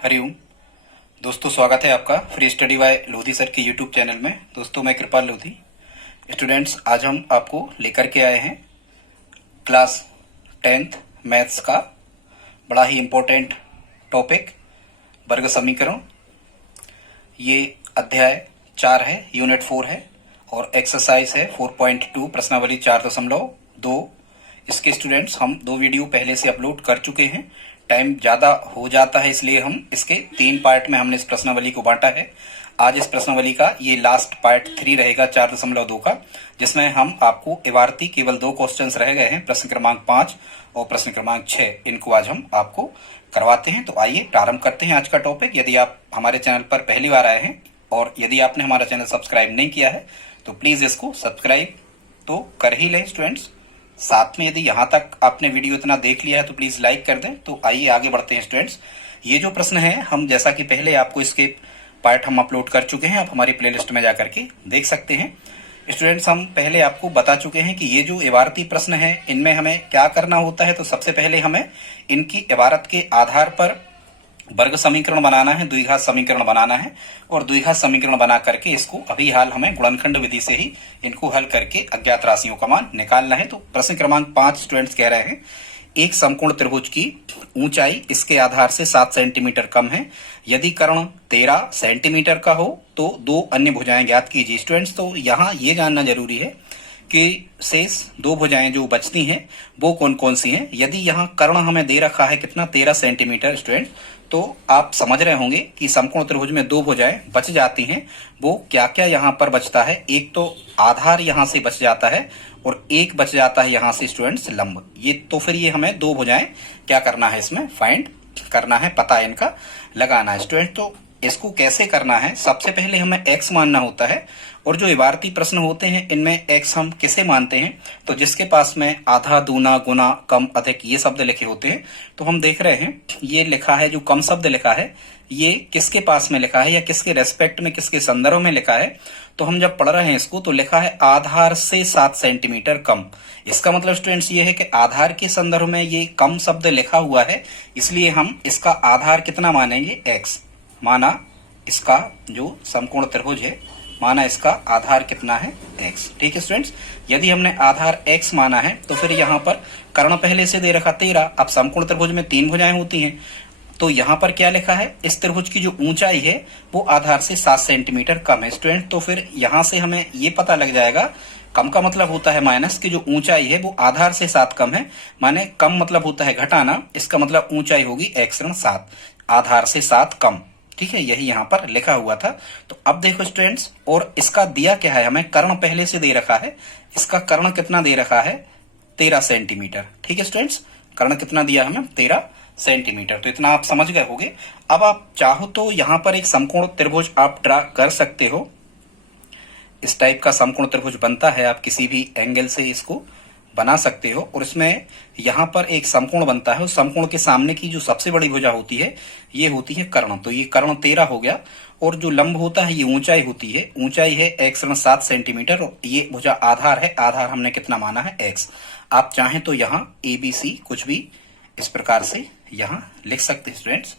हरिओम दोस्तों, स्वागत है आपका free study bye Lodhi sir के यूट्यूब चैनल में। दोस्तों, मैं कृपाल लोधी। स्टूडेंट्स, आज हम आपको लेकर के आए हैं क्लास 10th मैथ्स का बड़ा ही इम्पोर्टेंट टॉपिक वर्ग समीकरण। ये अध्याय 4 है, यूनिट 4 है और एक्सरसाइज है 4.2 प्रश्नावली 4.2। इसके स्टूडेंट्स हम 2 वीडियो पहले से अपलोड कर चुके हैं। टाइम ज्यादा हो जाता है इसलिए हम इसके 3 पार्ट में हमने इस प्रश्नावली को बांटा है। आज इस प्रश्नावली का ये लास्ट पार्ट 3 रहेगा 4.2 का, जिसमें हम आपको इबारती केवल 2 क्वेश्चंस रह गए हैं, प्रश्न क्रमांक 5 और प्रश्न क्रमांक 6। इनको आज हम आपको करवाते हैं। तो आइए प्रारंभ करते हैं आज का टॉपिक। यदि आप हमारे चैनल पर पहली बार आए हैं और यदि आपने हमारा चैनल सब्सक्राइब नहीं किया है तो प्लीज इसको सब्सक्राइब तो कर ही लें स्टूडेंट्स। साथ में यदि यहाँ तक आपने वीडियो इतना देख लिया है तो प्लीज लाइक कर दें। तो आइए आगे बढ़ते हैं स्टूडेंट्स। ये जो प्रश्न है, हम जैसा कि पहले आपको इसके पार्ट हम अपलोड कर चुके हैं, आप हमारी प्लेलिस्ट में जाकर के देख सकते हैं। स्टूडेंट्स, हम पहले आपको बता चुके हैं कि ये जो इबारती प्रश्न है इनमें हमें क्या करना होता है। तो सबसे पहले हमें इनकी इबारत के आधार पर वर्ग समीकरण बनाना है, द्विघात समीकरण बनाना है और द्विघात समीकरण बना करके इसको अभी हाल हमें गुणनखंड विधि से ही इनको हल करके अज्ञात राशियों का मान निकालना है। तो प्रश्न क्रमांक 5 स्टूडेंट्स कह रहे हैं, एक समकोण त्रिभुज की ऊंचाई इसके आधार से 7 सेंटीमीटर कम है। यदि कर्ण 13 सेंटीमीटर का हो तो 2 अन्य भुजाएं ज्ञात कीजिए। स्टूडेंट्स, तो यहाँ ये जानना जरूरी है कि शेष 2 भुजाएं जो बचती हैं वो कौन कौन सी हैं। यदि यहाँ कर्ण हमें दे रखा है कितना, 13 सेंटीमीटर स्टूडेंट, तो आप समझ रहे होंगे कि समकोण त्रिभुज में 2 भुजाएं बच जाती हैं। वो क्या क्या यहाँ पर बचता है, एक तो आधार यहाँ से बच जाता है और एक बच जाता है यहाँ से स्टूडेंट्स लंब। ये तो फिर ये हमें 2 भुजाएं क्या करना है, इसमें फाइंड करना है, पता इनका लगाना है स्टूडेंट। तो इसको कैसे करना है, सबसे पहले हमें x मानना होता है और जो इबारती प्रश्न होते हैं इनमें x हम किसे मानते हैं, तो जिसके पास में आधा, दूना, गुना, कम, अधिक ये शब्द लिखे होते हैं। तो हम देख रहे हैं ये लिखा है, जो कम शब्द लिखा है ये किसके पास में लिखा है या किसके रेस्पेक्ट में, किसके संदर्भ में लिखा है। तो हम जब पढ़ रहे हैं इसको तो लिखा है आधार से 7 सेंटीमीटर कम। इसका मतलब स्टूडेंट्स ये है कि आधार के संदर्भ में ये कम शब्द लिखा हुआ है, इसलिए हम इसका आधार कितना मानेंगे, x। माना इसका जो समकोण त्रिभुज है, माना इसका आधार कितना है, x। ठीक है स्टूडेंट्स, यदि हमने आधार x माना है तो फिर यहाँ पर कर्ण पहले से दे रखा 13। अब समकोण त्रिभुज में 3 भुजाएं होती हैं, तो यहाँ पर क्या लिखा है, इस त्रिभुज की जो ऊंचाई है वो आधार से 7 सेंटीमीटर कम है स्टूडेंट। तो फिर यहाँ से हमें ये पता लग जाएगा, कम का मतलब होता है माइनस, की जो ऊंचाई है वो आधार से 7 कम है, माने कम मतलब होता है घटाना, इसका मतलब ऊंचाई होगी x ऋण 7, आधार से 7 कम। ठीक है, यही यहाँ पर लिखा हुआ था। तो अब देखो स्टूडेंट्स, और इसका दिया क्या है, हमें कर्ण पहले से दे रखा है, इसका कर्ण कितना दे रखा है, 13 सेंटीमीटर। ठीक है स्टूडेंट्स, कर्ण कितना दिया हमें, 13 सेंटीमीटर। तो इतना आप समझ गए होंगे। अब आप चाहो तो यहाँ पर एक समकोण त्रिभुज आप ड्रा कर सकते हो। इस टाइप का समकोण त्रिभुज बनता है, आप किसी भी एंगल से इसको बना सकते हो और इसमें यहाँ पर एक समकोण बनता है। उस समकोण के सामने की जो सबसे बड़ी भुजा होती है ये होती है कर्ण। तो ये कर्ण 13 हो गया और जो लंब होता है ये ऊंचाई होती है, ऊंचाई है x ऋण 7 सेंटीमीटर और ये भुजा आधार है, आधार हमने कितना माना है, x। आप चाहें तो यहाँ ABC कुछ भी इस प्रकार से यहाँ लिख सकते हैं स्टूडेंट्स।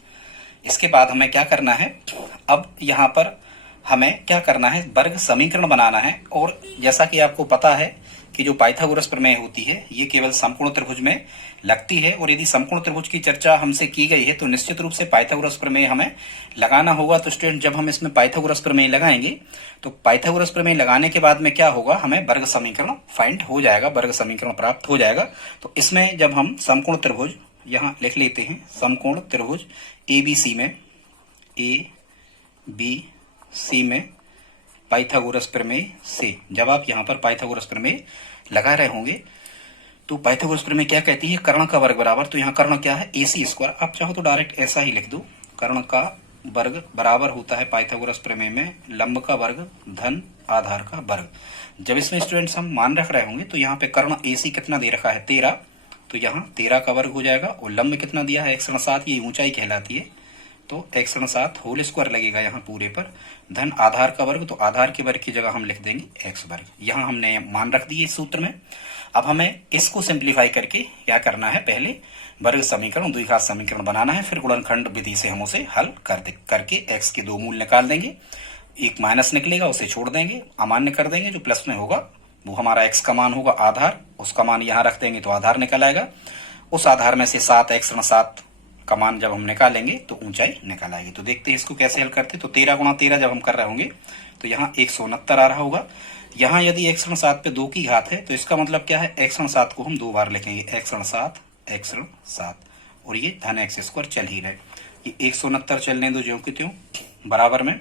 इसके बाद हमें क्या करना है, अब यहाँ पर हमें क्या करना है, वर्ग समीकरण बनाना है। और जैसा कि आपको पता है कि जो पाइथागोरस प्रमेय होती है ये केवल समकोण त्रिभुज में लगती है, और यदि समकोण त्रिभुज की चर्चा हमसे की गई है तो निश्चित रूप से पाइथागोरस प्रमेय हमें लगाना होगा। तो स्टूडेंट, जब हम इसमें पाइथागोरस प्रमेय लगाएंगे तो पाइथागोरस प्रमेय लगाने के बाद में क्या होगा, हमें वर्ग समीकरण फाइंड हो जाएगा, वर्ग समीकरण प्राप्त हो जाएगा। तो इसमें जब हम समकोण त्रिभुज यहाँ लिख लेते हैं, समकोण त्रिभुज ABC में, ABC में पाइथागोरस प्रमेय से, जब आप यहाँ पर पाइथागोरस प्रमेय लगा रहे होंगे तो पाइथागोरस प्रमेय क्या कहती है, कर्ण का वर्ग बराबर, तो यहाँ कर्ण क्या है, AC स्क्वायर। आप चाहो तो डायरेक्ट ऐसा ही लिख दो, कर्ण का वर्ग बराबर होता है पाइथागोरस प्रमेय में लंब का वर्ग धन आधार का वर्ग। जब इसमें स्टूडेंट्स हम मान रख रहे होंगे तो यहाँ पे कर्ण AC कितना दे रखा है, 13, तो यहाँ 13 का वर्ग हो जाएगा और लंब कितना दिया है, x ऋण 7, ये ऊंचाई कहलाती है, तो x ऋण 7 होल स्क्वायर लगेगा यहाँ पूरे पर, धन आधार का वर्ग, तो आधार के वर्ग की जगह हम लिख देंगे x वर्ग। यहाँ हमने मान रख दिए इस सूत्र में। अब हमें इसको सिंप्लीफाई करके क्या करना है, पहले वर्ग समीकरण द्विघात समीकरण बनाना है, फिर गुणनखंड विधि से हम उसे हल करके x के दो मूल निकाल देंगे। एक माइनस निकलेगा, उसे छोड़ देंगे, अमान्य कर देंगे, जो प्लस में होगा वो हमारा x का मान होगा आधार, उसका मान यहाँ रख देंगे तो आधार निकल आएगा। उस आधार में से 7x ऋण 7 का मान जब हम निकालेंगे तो ऊंचाई निकल आएगी। तो देखते हैं इसको कैसे हल करते। तो 13 गुणा 13 जब हम कर रहे होंगे तो यहाँ 169 आ रहा होगा। यहाँ यदि x ऋण 7 पे 2 की घात है तो इसका मतलब क्या है, x ऋण 7 को हम 2 बार लिखेंगे, x ऋण 7 x ऋण 7, और ये धन x स्क्वायर चल ही रहे। ये 169 चलने दो ज्यों की त्यों बराबर में।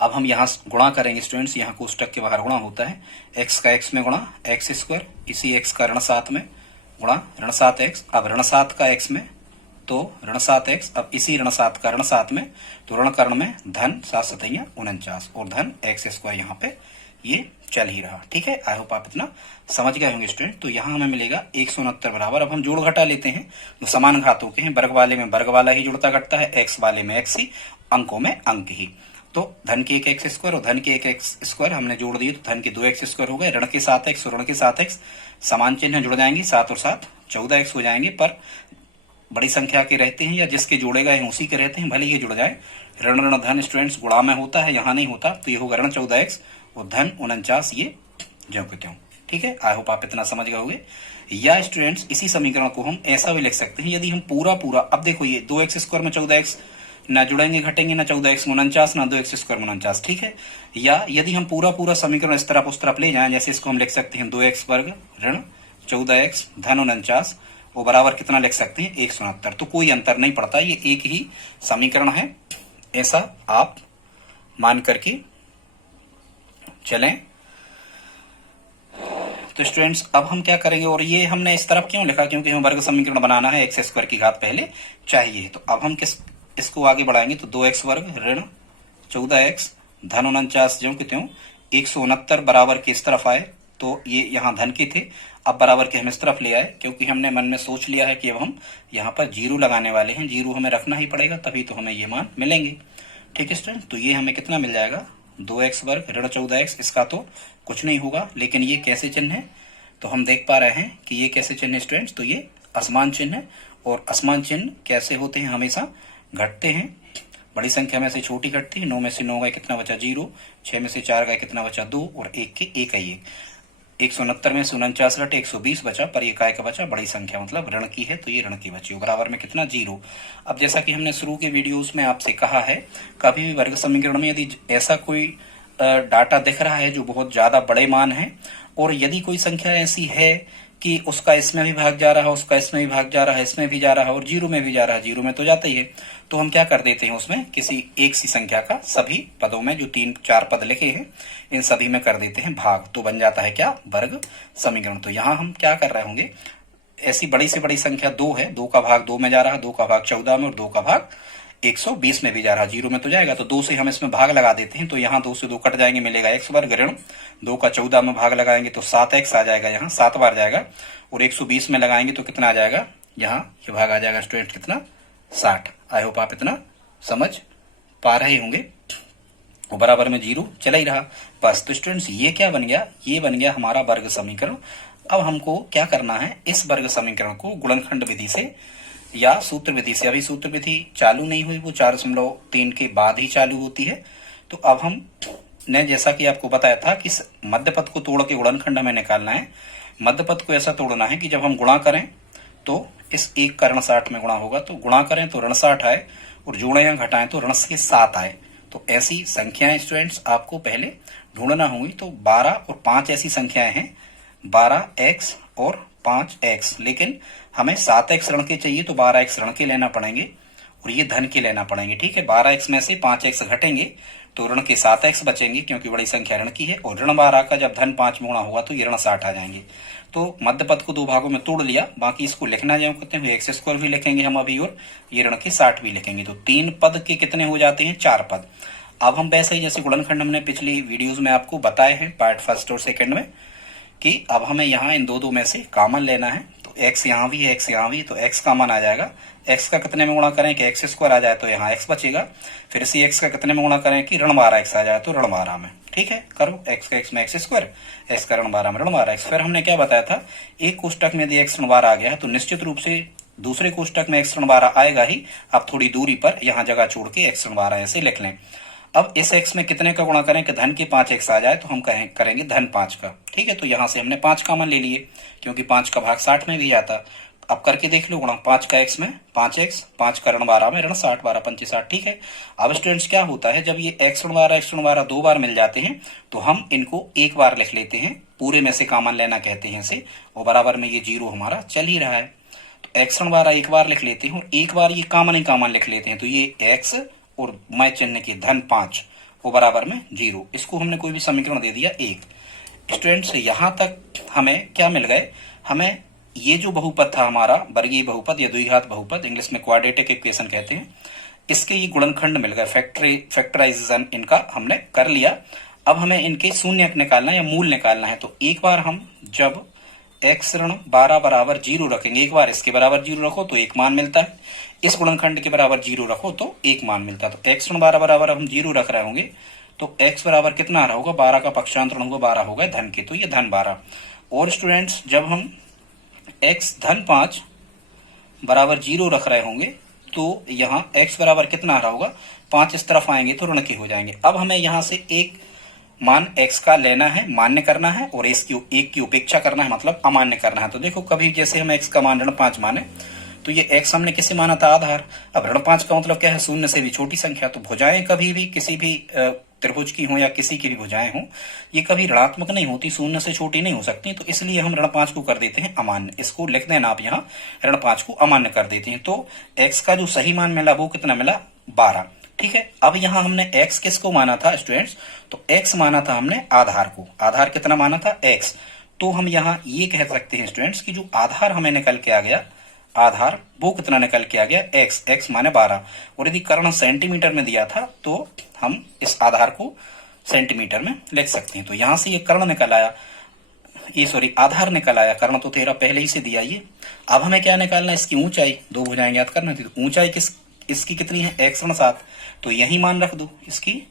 अब हम यहाँ गुणा करेंगे स्टूडेंट्स, यहाँ कोष्टक के बाहर गुणा होता है, x का x में गुणा x स्क्वायर, इसी x का ऋण 7 में गुणा ऋण 7x। अब ऋण 7 का x में तो ऋण 7x, अब इसी ऋण 7 का ऋण 7 में तो ऋण कर्ण में धन 7 सतैया 49 और धन x स्क्वायर यहाँ पे ये चल ही रहा। ठीक है, आई होप आप इतना समझ गए होंगे स्टूडेंट। तो यहाँ हमें मिलेगा 169 बराबर, अब हम जोड़ घटा लेते हैं, तो समान घातों के हैं, वर्ग वाले में वर्ग वाला ही जुड़ता घटता है, x वाले में x ही, अंकों में अंक ही। तो धन के एक एक्स स्क्वायर और धन के एक एक्स स्क्वायर हमने जोड़ दिए तो धन के 2x स्क्वायर हो गए, ऋण के 7x और ऋण के 7x समान चिन्ह जुड़ जाएंगे, 7 और 7 14x हो जाएंगे, पर बड़ी संख्या के रहते हैं या जिसके जोड़े गए हैं उसी के रहते हैं, भले ये जुड़ जाए। ऋण ऋण धन स्टूडेंट्स गुणा में होता है, यहाँ नहीं होता, तो ये होगा ऋण 14x और धन 49, ये ज्यों के त्यों। ठीक है, आई होप आप इतना समझ गए होंगे। या स्टूडेंट्स इसी समीकरण को हम ऐसा भी लिख सकते हैं, यदि हम पूरा अब देखो ये 2x स्क्वायर में 14x ना जुड़ेंगे घटेंगे, ना 14x 49 ना 2x स्क्वायर 49। ठीक है, या यदि हम पूरा समीकरण इस तरफ उस तरफ ले जाएं, जैसे इसको हम लिख सकते हैं 2x वर्ग ऋण 14x धन 49 वो बराबर कितना लिख सकते हैं 169। तो कोई अंतर नहीं पड़ता, ये एक ही समीकरण है, ऐसा आप मान करके चलें। तो स्टूडेंट्स अब हम क्या करेंगे, और ये हमने इस तरफ क्यों लिखा, क्योंकि हमें वर्ग समीकरण बनाना है, x स्क्वायर की घात पहले चाहिए। तो अब हम इसको आगे बढ़ाएंगे, तो 2x वर्ग ऋण 14x धन 49 ज्यों कि त्यों 169 बराबर के इस तरफ आए, तो ये यहाँ धन के थे, अब बराबर के हम इस तरफ ले आए, क्योंकि हमने मन में सोच लिया है कि अब हम यहाँ पर जीरो लगाने वाले हैं, जीरो हमें रखना ही पड़ेगा, तभी तो हमें ये मान मिलेंगे। ठीक है स्टूडेंट, तो ये हमें कितना मिल जाएगा 2x वर्ग ऋण 14x, इसका तो कुछ नहीं होगा, लेकिन ये कैसे चिन्ह है, तो हम देख पा रहे हैं कि ये कैसे चिन्ह है स्टूडेंट्स, तो ये असमान चिन्ह है, और असमान चिन्ह कैसे होते हैं, हमेशा घटते हैं, बड़ी संख्या में से छोटी घटती है, 9 में से 9 गए कितना बचा 0, 6 में से 4 गए कितना बचा 2, और 1 के 1 है ये 169 में से 49 घटे 120 बचा, पर ये काय का बचा, बड़ी संख्या मतलब ऋण की है, तो ये ऋण की बची, बराबर में कितना 0। अब जैसा कि हमने शुरू के वीडियोस में आपसे कहा है, कभी भी वर्ग समीकरण में यदि ऐसा कोई डाटा दिख रहा है जो बहुत ज्यादा बड़े मान है, और यदि कोई संख्या ऐसी है कि उसका इसमें भी भाग जा रहा है, उसका इसमें भी भाग जा रहा है, इसमें भी जा रहा है और जीरो में भी जा रहा है, जीरो में तो जाता ही है, तो हम क्या कर देते हैं उसमें किसी एक सी संख्या का सभी पदों में जो 3-4 पद लिखे हैं इन सभी में कर देते हैं भाग, तो बन जाता है क्या वर्ग समीकरण। तो यहाँ हम क्या कर रहे होंगे, ऐसी बड़ी से बड़ी संख्या 2 है, 2 का भाग 2 में जा रहा है, 2 का भाग 14 में और 2 का भाग 120 में भी जा रहा है, जीरो में तो जाएगा, तो 2 से हम इसमें भाग लगा देते हैं, तो यहाँ 2 से 2 कट जाएंगे, मिलेगा x वर्ग ऋण 2 का 14 में भाग लगाएंगे तो 7x आ जाएगा, यहाँ 7 बार जाएगा, और 120 में लगाएंगे तो कितना आ जाएगा, यहाँ ये भाग आ जाएगा स्टूडेंट कितना 60। आई होप आप इतना समझ पा रहे होंगे, और बराबर में 0 चला ही रहा बस। तो स्टूडेंट्स ये क्या बन गया, ये बन गया हमारा वर्ग समीकरण। अब हमको क्या करना है, इस वर्ग समीकरण को गुणनखंड विधि से या सूत्र विधि से, अभी सूत्र विधि चालू नहीं हुई, वो 4.3 के बाद ही चालू होती है। तो अब हम ने जैसा कि आपको बताया था कि मध्य पद को तोड़ के गुणनखंड हमें निकालना है। मध्य पद को ऐसा तोड़ना है कि जब हम गुणा करें तो इस 1 का ऋण 60 में गुणा होगा, तो गुणा करें तो ऋण 60 आए, और जोड़े या घटाएं तो ऋण के 7 आए। तो ऐसी संख्याएं स्टूडेंट्स आपको पहले ढूंढना होंगी। तो 12 और 5 ऐसी संख्याएं हैं, 12x और 5x, लेकिन हमें 7x ऋण के चाहिए तो 12x ऋण के लेना पड़ेंगे और ये धन के लेना पड़ेंगे। ठीक है, 12x में से 5x घटेंगे तो ऋण के 7x बचेंगे, क्योंकि बड़ी संख्या ऋण की है, और ऋण 12 का जब धन 5 में गुणा होगा तो ये ऋण 60 आ जाएंगे। तो मध्य पद को 2 भागों में तोड़ लिया, बाकी इसको लिखना जो कहते हैं एक्स स्क्वायर भी लिखेंगे हम अभी, और ये ऋण के 60 भी लिखेंगे। तो 3 पद के कितने हो जाते हैं, 4 पद। अब हम वैसे ही जैसे गुणनखंड हमने पिछली वीडियोज में आपको बताए हैं पार्ट 1 और 2 में, कि अब हमें यहाँ इन दो में से कॉमन लेना है। तो x यहाँ भी है, x यहाँ भी, तो x का मान आ जाएगा, x का कितने में गुणा करें कि x स्क्वायर आ जाए तो यहाँ x बचेगा, फिर इसी x का कितने में गुणा करें कि ऋण 12x आ जाए तो ऋण 12 में। ठीक है, करो, x का x में x स्क्वायर, x का ऋण 12 में ऋण 12x। फिर हमने क्या बताया था, एक कोष्टक में यदि x ऋण 12 आ गया है तो निश्चित रूप से दूसरे कोष्टक में x ऋण 12 आएगा ही। अब थोड़ी दूरी पर यहाँ जगह छोड़ के x ऋण 12 ऐसे लिख लें। अब इस x में कितने का गुणा करें कि धन के 5x आ जाए तो हम करेंगे धन 5 का। ठीक है, तो यहां से हमने 5 कॉमन ले लिए क्योंकि 5 का भाग 60 में भी आता। अब करके देख लो गुणा, 5 का x में 5x, 5 का ऋण 12 में ऋण 60, 12 पंची 60। ठीक है, अब स्टूडेंट्स क्या होता है, जब ये x ऋण 12 दो बार मिल जाते हैं तो हम इनको एक बार लिख लेते हैं, पूरे में से कॉमन लेना कहते हैं इसे, और बराबर में ये जीरो हमारा चल ही रहा है। तो x ऋण 12 एक बार लिख लेते हैं और एक बार ये कॉमन ही कॉमन लिख लेते हैं, तो ये x और मैं चिन्ह के धन 5 वो बराबर में 0। इसको हमने कोई भी समीकरण दे दिया 1। स्टूडेंट्स यहां तक हमें क्या मिल गए, हमें ये जो बहुपद था हमारा वर्गीय बहुपद या द्विघात बहुपद, इंग्लिश में क्वाड्रेटिक इक्वेशन कहते हैं, इसके ये गुणनखंड मिल गए, फैक्टराइजेशन इनका हमने कर लिया। अब हमें इनके शून्य निकालना है या मूल निकालना है। तो एक बार हम जब x ऋण 12 बराबर 0 रखेंगे, एक बार इसके बराबर 0 रखो तो एक मान मिलता है, इस गुणनखंड के बराबर 0 रखो तो एक मान मिलता है। तो x ऋण 12 बराबर हम 0 रख रहे होंगे तो x बराबर कितना आ रहा होगा, 12 का पक्षांतरण होगा 12 होगा धन के, तो ये धन 12। और स्टूडेंट्स जब हम x धन 5 बराबर 0 रख रहे होंगे तो यहाँ x बराबर कितना आ रहा होगा, 5 इस तरफ आएंगे तो ऋण के हो जाएंगे। अब हमें यहाँ से एक मान x का लेना है, मान्य करना है, और एक की उपेक्षा करना है, मतलब अमान्य करना है। तो देखो कभी जैसे हम x का मान ऋण 5 माने तो ये x हमने किसे माना था, आधार। अब ऋण 5 का मतलब क्या है, शून्य से भी छोटी संख्या। तो भुजाएं कभी भी किसी भी त्रिभुज की हो या किसी की भी भुजाएं हो, ये कभी ऋणात्मक नहीं होती, शून्य से छोटी नहीं हो सकती। तो इसलिए हम ऋण 5 को कर देते हैं अमान्य। इसको लिख देना आप यहाँ, ऋण 5 को अमान्य कर देते हैं। तो x का जो सही मान मिला वो कितना मिला, 12। ठीक है, अब यहाँ हमने x किसको माना था स्टूडेंट्स, तो x माना था हमने आधार को। आधार कितना माना था, x। तो हम यहाँ ये कह सकते हैं स्टूडेंट्स की जो आधार हमें निकल के आ गया, आधार वो कितना निकल के आ गया, x माने 12। और यदि कर्ण सेंटीमीटर में दिया था तो हम इस आधार को सेंटीमीटर में लिख सकते हैं। तो यहां से ये कर्ण निकल आया, ये सॉरी आधार निकल आया, कर्ण तो तेरा पहले ही से दिया ये। अब हमें क्या निकालना है, इसकी ऊंचाई, दो भुजाएं याद करना थी। तो ऊंचाई इसकी कितनी है, x ऋण 7, तो यही मान रख दो इसकी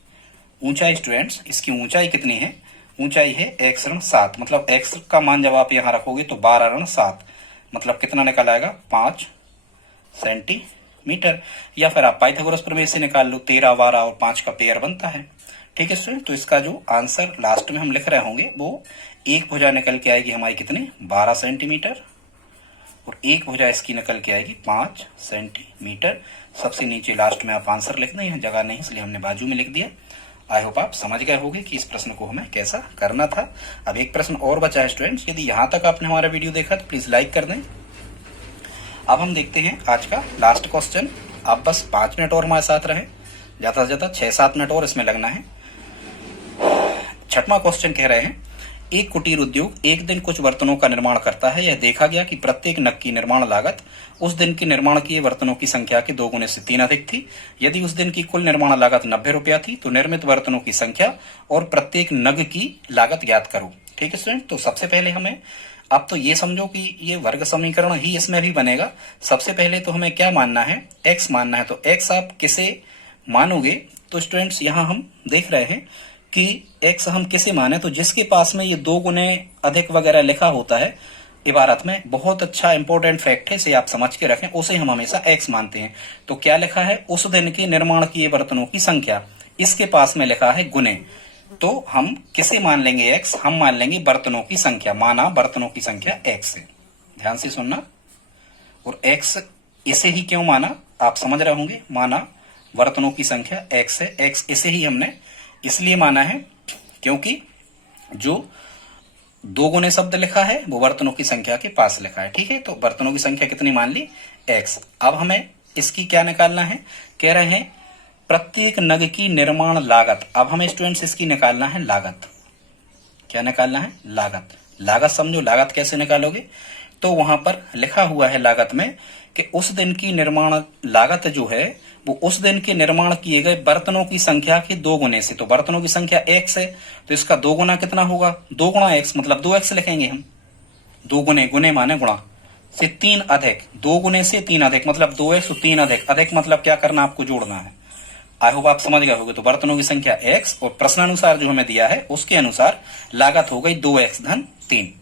ऊंचाई। स्टूडेंट्स इसकी ऊंचाई कितनी है, ऊंचाई है x ऋण 7, मतलब x का मान जब आप यहाँ रखोगे तो 12 ऋण 7, मतलब कितना निकल आएगा, 5 सेंटीमीटर। या फिर आप पाइथागोरस प्रमेय से निकाल लो, 13, 12 और 5 का पेयर बनता है। ठीक है स्टूडेंट, तो इसका जो आंसर लास्ट में हम लिख रहे होंगे वो एक भुजा निकल के आएगी हमारी कितनी, 12 सेंटीमीटर, और एक भुजा इसकी निकल के आएगी 5 सेंटीमीटर। सबसे नीचे लास्ट में आप आंसर लिख दें, यहाँ जगह नहीं इसलिए हमने बाजू में लिख दिया। आई होप आप समझ गए होंगे कि इस प्रश्न को हमें कैसा करना था। अब एक प्रश्न और बचा है स्टूडेंट्स, यदि यहाँ तक आपने हमारा वीडियो देखा तो प्लीज लाइक कर दें। अब हम देखते हैं आज का लास्ट क्वेश्चन। आप बस 5 मिनट और हमारे साथ रहे, ज्यादा से ज्यादा 6-7 मिनट और इसमें लगना है। 6वां क्वेश्चन कह रहे हैं, एक कुटीर उद्योग एक दिन कुछ बर्तनों का निर्माण करता है। यह देखा गया कि प्रत्येक नग की निर्माण लागत उस दिन के निर्माण किए बर्तनों की संख्या के 2 गुने से 3 अधिक थी। यदि उस दिन की कुल निर्माण लागत 90 रुपया थी तो निर्मित बर्तनों की संख्या और प्रत्येक नग की लागत ज्ञात करो। ठीक है स्टूडेंट, तो सबसे पहले हमें अब तो ये समझो कि ये वर्ग समीकरण ही इसमें भी बनेगा। सबसे पहले तो हमें क्या मानना है, x मानना है। तो x आप किसे मानोगे, तो स्टूडेंट्स यहाँ हम देख रहे हैं कि x हम किसे माने, तो जिसके पास में ये 2 गुने अधिक वगैरह लिखा होता है इबारत में, बहुत अच्छा इंपॉर्टेंट फैक्ट है, इसे आप समझ के रखें, उसे हम हमेशा x मानते हैं। तो क्या लिखा है, उस दिन के निर्माण किए बर्तनों की संख्या, इसके पास में लिखा है गुने, तो हम किसे मान लेंगे x, हम मान लेंगे बर्तनों की संख्या। माना बर्तनों की संख्या x है, ध्यान से सुनना। और x इसे ही क्यों माना आप समझ रहे होंगे, माना बर्तनों की संख्या x है। x इसे ही हमने इसलिए माना है क्योंकि जो 2 गुने शब्द लिखा है वो बर्तनों की संख्या के पास लिखा है। ठीक है, तो बर्तनों की संख्या कितनी मान ली, x। अब हमें इसकी क्या निकालना है, कह रहे हैं प्रत्येक नग की निर्माण लागत। अब हमें स्टूडेंट्स इसकी निकालना है लागत। क्या निकालना है, लागत। लागत समझो, लागत कैसे निकालोगे, तो वहां पर लिखा हुआ है लागत में कि उस दिन की निर्माण लागत जो है वो उस दिन के निर्माण किए गए बर्तनों की संख्या के 2 गुने से। तो बर्तनों की संख्या x है तो इसका 2 गुना कितना होगा, 2 गुणा x, मतलब 2x लिखेंगे हम। 2 गुने, गुने माने गुणा, से 3 अधिक, 2 गुने से 3 अधिक मतलब 2x और 3 अधिक, अधिक मतलब क्या करना, आपको जोड़ना है। आई होप आप समझ गए होंगे। तो बर्तनों की संख्या x और प्रश्नानुसार जो हमें दिया है उसके अनुसार लागत हो गई 2x धन 3।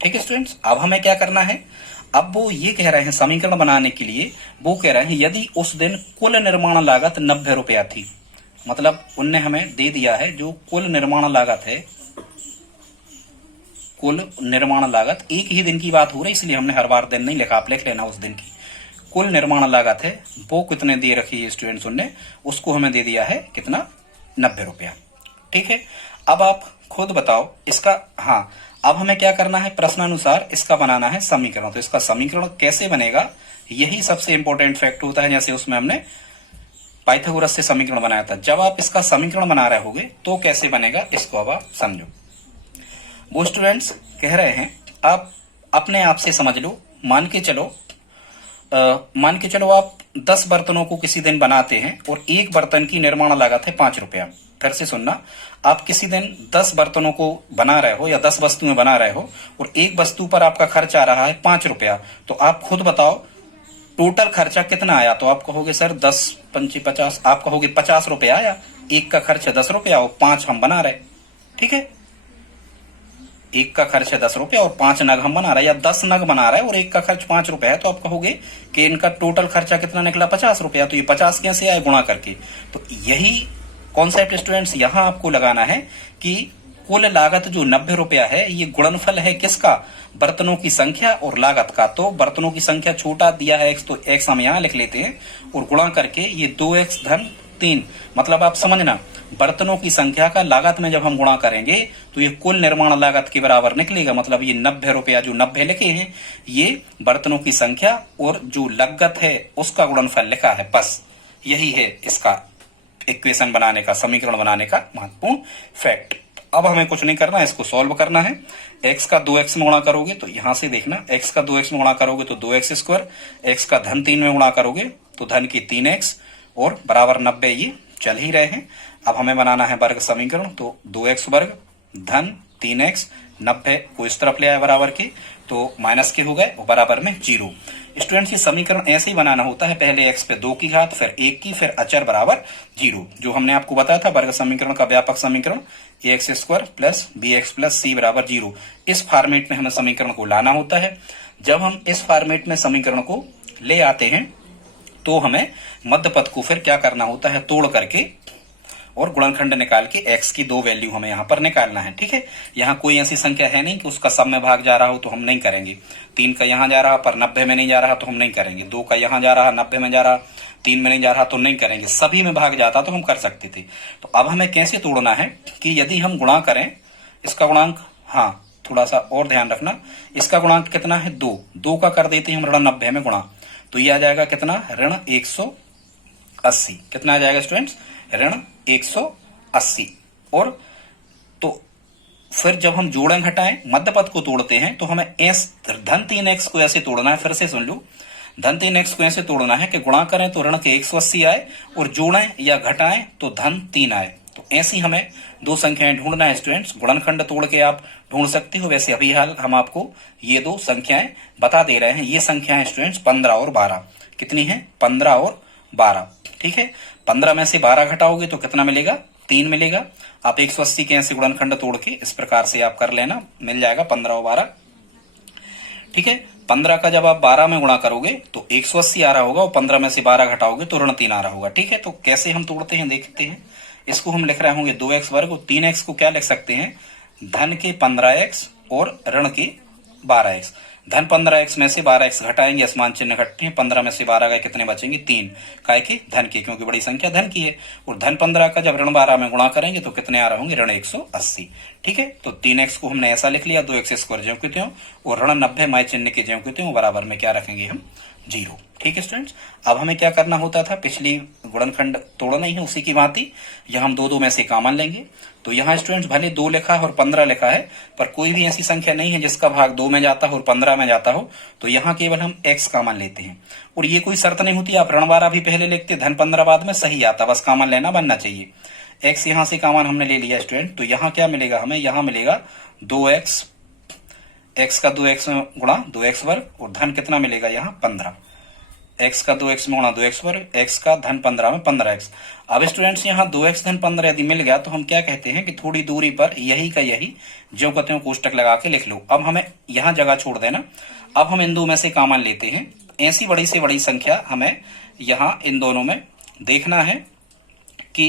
ठीक है स्टूडेंट्स, अब हमें क्या करना है, अब वो ये कह रहे हैं समीकरण बनाने के लिए, वो कह रहे हैं यदि उस दिन कुल निर्माण लागत 90 रुपया थी, मतलब उनने हमें दे दिया है जो कुल निर्माण लागत है, कुल निर्माण लागत, एक ही दिन की बात हो रही इसलिए हमने हर बार दिन नहीं लिखा, आप लिख लेना उस दिन की। कुल निर्माण लागत है वो कितने दे रखी है स्टूडेंट्स, उनने उसको हमें दे दिया है कितना, 90 रुपया। ठीक है, अब आप खुद बताओ इसका, हाँ अब हमें क्या करना है, प्रश्नानुसार इसका बनाना है समीकरण। तो इसका समीकरण कैसे बनेगा, यही सबसे इंपॉर्टेंट फैक्ट होता है। जैसे उसमें हमने पाइथागोरस से समीकरण बनाया था, जब आप इसका समीकरण बना रहे होगे तो कैसे बनेगा इसको अब आप समझो। वो स्टूडेंट्स कह रहे हैं आप अपने आप से समझ लो, मान के चलो आप 10 बर्तनों को किसी दिन बनाते हैं और एक बर्तन की निर्माण लागत है 5 रुपया। फिर से सुनना, आप किसी दिन 10 बर्तनों को बना रहे हो या 10 वस्तुएं बना रहे हो और एक वस्तु पर आपका खर्च आ रहा है 5 रुपया, तो आप खुद बताओ टोटल खर्चा कितना आया। तो आप कहोगे सर 10 पंची 50, आप कहोगे 50 रुपया आया, एक का खर्च है 10 रुपया और 5 हम बना रहे। ठीक है, एक का खर्च है 10 रुपया और 5 नग हम बना रहे, या 10 नग बना रहे और एक का खर्च 5 रुपया है, तो आप कहोगे कि इनका टोटल खर्चा कितना निकला, 50 रुपया। तो ये 50 कैसे आए, गुणा करके। तो यही कॉन्सेप्ट स्टूडेंट्स यहां आपको लगाना है कि कुल लागत जो 90 रुपया है ये गुणनफल है किसका, बर्तनों की संख्या और लागत का। तो बर्तनों की संख्या छोटा दिया है x, तो x हम यहां लिख लेते हैं और गुणा करके ये 2x धन 3, मतलब आप समझना बर्तनों की संख्या का लागत में जब हम गुणा करेंगे तो ये कुल निर्माण लागत के बराबर निकलेगा। मतलब ये 90 रुपया जो 90 लिखे हैं ये बर्तनों की संख्या और जो लागत है उसका गुणनफल लिखा है। बस यही है इसका इक्वेशन बनाने का, समीकरण बनाने का महत्वपूर्ण फैक्ट। अब हमें कुछ नहीं करना है, इसको सॉल्व करना है। x का 2x में गुणा करोगे तो यहां से देखना, x का 2x में गुणा करोगे तो 2x स्क्वायर, x का धन 3 में गुणा करोगे तो धन की 3x और बराबर 90, ये चल ही रहे हैं। अब हमें बनाना है वर्ग समीकरण, तो 2x वर्ग धन 3x 90 को इस तरफ ले आए बराबर के, तो माइनस के हो गए और बराबर में 0। स्टूडेंट्स ये समीकरण ऐसे ही बनाना होता है, पहले x पे 2 की घात, फिर 1 की, फिर अचर बराबर 0, जो हमने आपको बताया था वर्ग समीकरण का व्यापक समीकरण ax square plus bx plus c बराबर 0। इस फॉर्मेट में हमें समीकरण को लाना होता है। जब हम इस फॉर्मेट में समीकरण को ले आते हैं तो हमें मध्य पद को फिर क्या करना होता है, तोड़ करके और गुणनखंड निकाल के x की 2 वैल्यू हमें यहाँ पर निकालना है। ठीक है, यहाँ कोई ऐसी संख्या है नहीं कि उसका सब में भाग जा रहा हो, तो हम नहीं करेंगे। 3 का यहाँ जा रहा पर 90 में नहीं जा रहा तो हम नहीं करेंगे। 2 का यहाँ जा रहा 90 में जा रहा, 3 में नहीं जा रहा तो नहीं करेंगे। सभी में भाग जाता तो हम कर सकते थे। तो अब हमें कैसे तोड़ना है कि यदि हम गुणा करें इसका गुणांक, हाँ थोड़ा सा और ध्यान रखना, इसका गुणांक कितना है 2, 2 का कर देते हैं हम ऋण 90 में गुणा, तो ये आ जाएगा कितना, ऋण 180। कितना आ जाएगा स्टूडेंट्स, ऋण 180। और तो फिर जब हम जोड़ें घटाएं मध्य पद को तोड़ते हैं तो हमें धन 3x को ऐसे तोड़ना है। फिर से सुन लो, धन 3x को ऐसे तोड़ना है कि गुणा करें तो ऋण के 180 आए और जोड़ें या घटाएं तो धन 3 आए। तो ऐसी हमें 2 संख्याएं ढूंढना है स्टूडेंट्स। गुणनखंड तोड़ के आप ढूंढ सकते हो, वैसे अभी हाल हम आपको ये 2 संख्याएं बता दे रहे हैं। ये संख्याएं स्टूडेंट्स 15 और 12, कितनी है, 15 और 12। ठीक है, 15 में से 12 घटाओगे तो कितना मिलेगा, 3 मिलेगा। आप 180 के ऐसे गुणनखंड तोड़ के इस प्रकार से आप कर लेना, मिल जाएगा 15 और 12। ठीक है, 15 का जब आप 12 में गुणा करोगे तो 180 आ रहा होगा और 15 में से 12 घटाओगे तो ऋण 3 आ रहा होगा। ठीक है, तो कैसे हम तोड़ते हैं देखते हैं। इसको हम लिख रहे होंगे 2x वर्ग और 3x को क्या लिख सकते हैं, धन के 15x और ऋण के 12x। धन 15x में से 12x घटाएंगे, असमान चिन्ह घटते हैं, 15 में से 12 गए कितने बचेंगे, 3, काय के धन के, क्योंकि बड़ी संख्या धन की है। और धन 15 का जब ऋण 12 में गुणा करेंगे तो कितने आ रहे होंगे, ऋण 180। ठीक है, तो 3x को हमने ऐसा लिख लिया, 2x स्क्वायर ज्यों के त्यों और ऋण 90 माय चिन्ह के ज्यों के त्यों बराबर में क्या रखेंगे हम, 0। ठीक है स्टूडेंट्स, अब हमें क्या करना होता था, पिछली गुणनखंड तोड़ना ही है उसी की भांति। यह हम 2 में से कॉमन लेंगे। तो यहाँ स्टूडेंट्स भले 2 लिखा है और 15 लिखा है, पर कोई भी ऐसी संख्या नहीं है जिसका भाग 2 में जाता हो और 15 में जाता हो, तो यहाँ केवल हम x कॉमन लेते हैं। और ये कोई शर्त नहीं होती, आप ऋण 12 भी पहले लिखते, धन 15 बाद में, सही आता, बस कॉमन लेना बनना चाहिए। x यहाँ से कॉमन हमने ले लिया स्टूडेंट, तो यहाँ क्या मिलेगा हमें, यहाँ मिलेगा 2x x का 2x में गुणा 2x वर्ग और धन कितना मिलेगा यहाँ 15। x का 2x में गुणा 2x वर्ग, x का धन 15 में 15x। अब स्टूडेंट्स यहाँ 2x धन 15 यदि मिल गया तो हम क्या कहते हैं कि थोड़ी दूरी पर यही का यही जो कहते हैं कोष्टक लगा के लिख लो। अब हमें यहाँ जगह छोड़ देना। अब हम इन दो में से कॉमन लेते हैं। ऐसी बड़ी से बड़ी संख्या हमें यहाँ इन दोनों में देखना है कि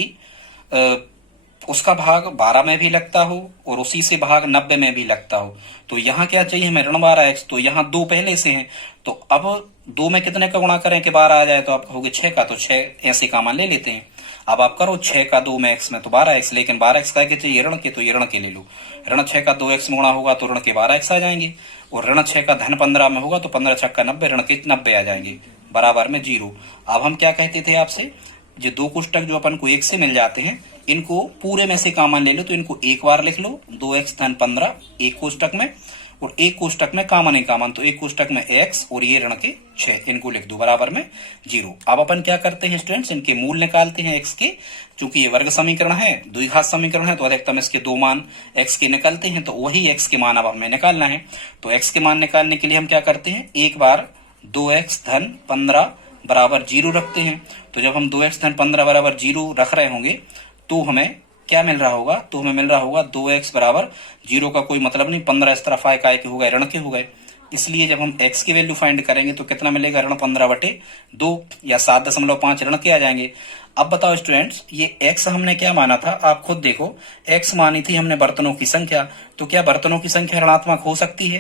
उसका भाग 12 में भी लगता हो और उसी से भाग 90 में भी लगता हो। तो यहाँ क्या चाहिए हमें ऋण 12x। तो यहाँ 2 पहले से हैं, तो अब 2 में कितने का गुणा करें कि 12 आ जाए, तो आप कहोगे 6 का, तो 6 ऐसे कॉमन ले लेते हैं। अब आप करो 6 का 2 में x में तो 12x, लेकिन 12x का चाहिए ऋण के, तो ये ऋण के ले लो। ऋण 6 का 2x में गुणा होगा तो ऋण के 12x आ जाएंगे, और ऋण 6 का धन 15 में होगा तो 15 6 का 90, ऋण के 90 आ जाएंगे, बराबर में 0। अब हम क्या कहते थे आपसे, जो दो कोष्टक जो अपन को एक से मिल जाते हैं इनको पूरे में से कॉमन ले लो, तो इनको एक बार लिख लो 2x धन 15 एक कोष्टक में, और एक कोष्टक में कॉमन है कॉमन, तो एक कोष्टक में x और ये ऋण के 6, इनको लिख दो बराबर में 0। अब अपन क्या करते हैं स्टूडेंट्स, इनके मूल निकालते हैं x के, चूंकि ये वर्ग समीकरण है, द्विघात समीकरण है, तो अधिकतम इसके 2 मान x के निकलते हैं, तो वही x के मान अब हमें निकालना है। तो x के मान निकालने के लिए हम क्या करते हैं, एक बार 2x धन 15 बराबर 0 रखते हैं। तो जब हम 2x धन 15 बराबर 0 रख रहे होंगे तो हमें क्या मिल रहा होगा, तो हमें मिल रहा होगा 2x बराबर 0 का कोई मतलब नहीं, 15 इस तरफ आए काय के हो गए ऋण के हो गए। इसलिए जब हम x की वैल्यू फाइंड करेंगे तो कितना मिलेगा, ऋण 15/2 या 7.5 ऋण के आ जाएंगे। अब बताओ स्टूडेंट्स, ये x हमने क्या माना था, आप खुद देखो, x मानी थी हमने बर्तनों की संख्या, तो क्या बर्तनों की संख्या ऋणात्मक हो सकती है?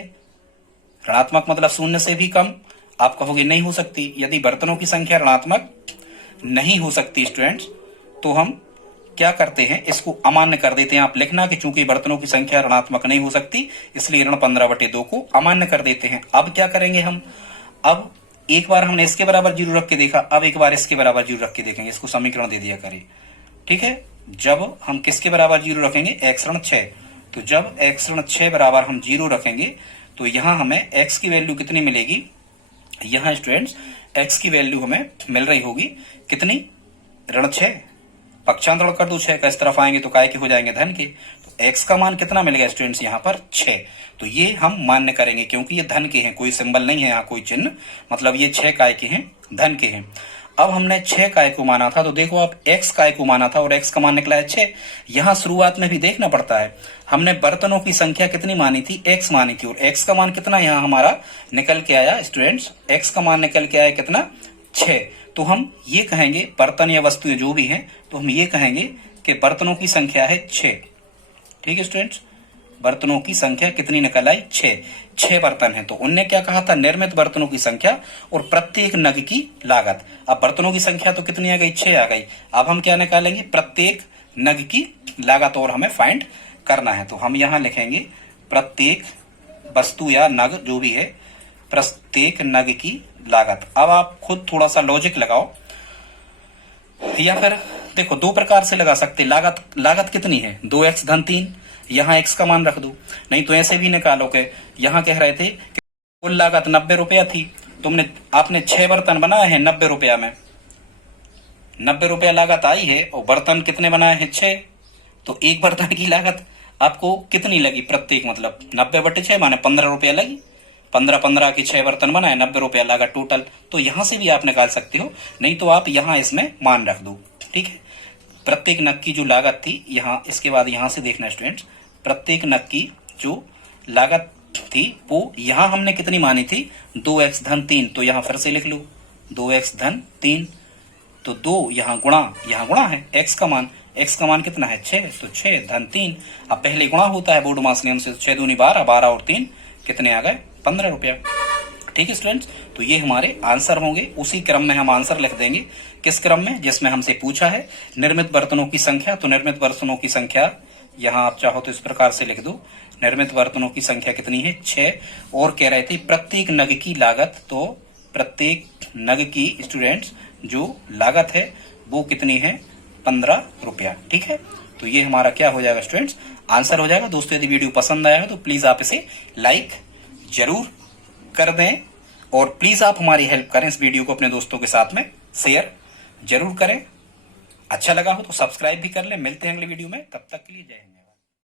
ऋणात्मक मतलब 0 से भी कम। आप कहोगे नहीं हो सकती। यदि बर्तनों की संख्या ऋणात्मक नहीं हो सकती स्टूडेंट्स, तो हम क्या करते हैं, इसको अमान्य कर देते हैं। आप लिखना कि चूंकि बर्तनों की संख्या ऋणात्मक नहीं हो सकती, इसलिए ऋण 15/2 को अमान्य कर देते हैं। अब क्या करेंगे हम, अब एक बार हमने इसके बराबर 0 रख के देखा, अब एक बार इसके बराबर 0 रख के देखेंगे, इसको समीकरण दे दिया करिए, ठीक है। जब हम किसके बराबर 0 रखेंगे, x ऋण 6, तो जब x ऋण 6 बराबर हम 0 रखेंगे तो यहां हमें x की वैल्यू कितनी मिलेगी, यहाँ स्टूडेंट्स x की वैल्यू हमें मिल रही होगी कितनी, ऋण 6, पक्षांतरण कर दो 6 का, इस तरफ आएंगे तो काय के हो जाएंगे धन के, तो x का मान कितना मिलेगा स्टूडेंट्स यहाँ पर 6। तो ये हम मान्य करेंगे क्योंकि ये धन के हैं, कोई सिंबल नहीं है यहाँ, कोई चिन्ह, मतलब ये 6 काय के हैं, धन के हैं। अब हमने 6 काय को माना था, तो देखो आप x काय को माना था और x का मान निकला है 6। यहाँ शुरुआत में भी देखना पड़ता है, हमने बर्तनों की संख्या कितनी मानी थी, x मानी थी, और x का मान कितना यहाँ हमारा निकल के आया स्टूडेंट्स, x का मान निकल के आया कितना 6। तो हम ये कहेंगे, बर्तन या वस्तुएं जो भी हैं, तो हम ये कहेंगे कि बर्तनों की संख्या है 6, ठीक है स्टूडेंट्स। बर्तनों की संख्या कितनी निकल आई, 6 बर्तन है। तो उनने क्या कहा था, निर्मित बर्तनों की संख्या और प्रत्येक नग की लागत। अब बर्तनों की संख्या तो कितनी आ गई, 6 आ गई। अब हम क्या निकालेंगे, प्रत्येक नग की लागत, और हमें फाइंड करना है। तो हम यहाँ लिखेंगे प्रत्येक वस्तु या नग जो भी है, प्रत्येक नग की लागत। अब आप खुद थोड़ा सा लॉजिक लगाओ, या फिर देखो 2 प्रकार से लगा सकते। लागत कितनी है, 2x धन 3, यहाँ x का मान रख दो, नहीं तो ऐसे भी निकालो के यहाँ कह रहे थे कि कुल लागत 90 रुपया थी, आपने 6 बर्तन बनाए हैं 90 रुपया में, 90 रुपया लागत आई है, और बर्तन कितने बनाए हैं 6, तो एक बर्तन की लागत आपको कितनी लगी प्रत्येक, मतलब 90/6 माने 15 रुपया लगी, 15 की 6 बर्तन बनाए, 90 रुपया लागत टोटल। तो यहां से भी आप निकाल सकते हो, नहीं तो आप यहाँ इसमें मान रख दो, ठीक है। प्रत्येक नग की जो लागत थी, यहाँ इसके बाद यहाँ से देखना स्टूडेंट्स, प्रत्येक नग की जो लागत थी वो यहाँ हमने कितनी मानी थी, 2x धन 3, तो यहाँ फिर से लिख लो 2x धन 3, तो 2 यहाँ गुणा है x का मान कितना है 6, तो 6 धन 3। अब पहले गुणा होता है बोर्ड मास नियम से, 6 दूनी 12, 12 और 3 कितने आ गए 15 रुपया, ठीक है स्टूडेंट्स। तो ये हमारे आंसर होंगे, उसी क्रम में हम आंसर लिख देंगे। किस क्रम में, जिसमें हमसे पूछा है निर्मित बर्तनों की संख्या, तो निर्मित बर्तनों की संख्या यहाँ आप चाहो तो इस प्रकार से लिख दो, निर्मित बर्तनों की संख्या कितनी है 6, और कह रहे थे प्रत्येक नग की लागत, तो प्रत्येक नग की स्टूडेंट्स जो लागत है वो कितनी है 15 रुपया, ठीक है। तो ये हमारा क्या हो जाएगा स्टूडेंट्स, आंसर हो जाएगा। दोस्तों यदि वीडियो पसंद आया है तो प्लीज आप इसे लाइक जरूर कर दें, और प्लीज आप हमारी हेल्प करें, इस वीडियो को अपने दोस्तों के साथ में शेयर जरूर करें। अच्छा लगा हो तो सब्सक्राइब भी कर लें। मिलते हैं अगले वीडियो में, तब तक के लिए जय हिंद।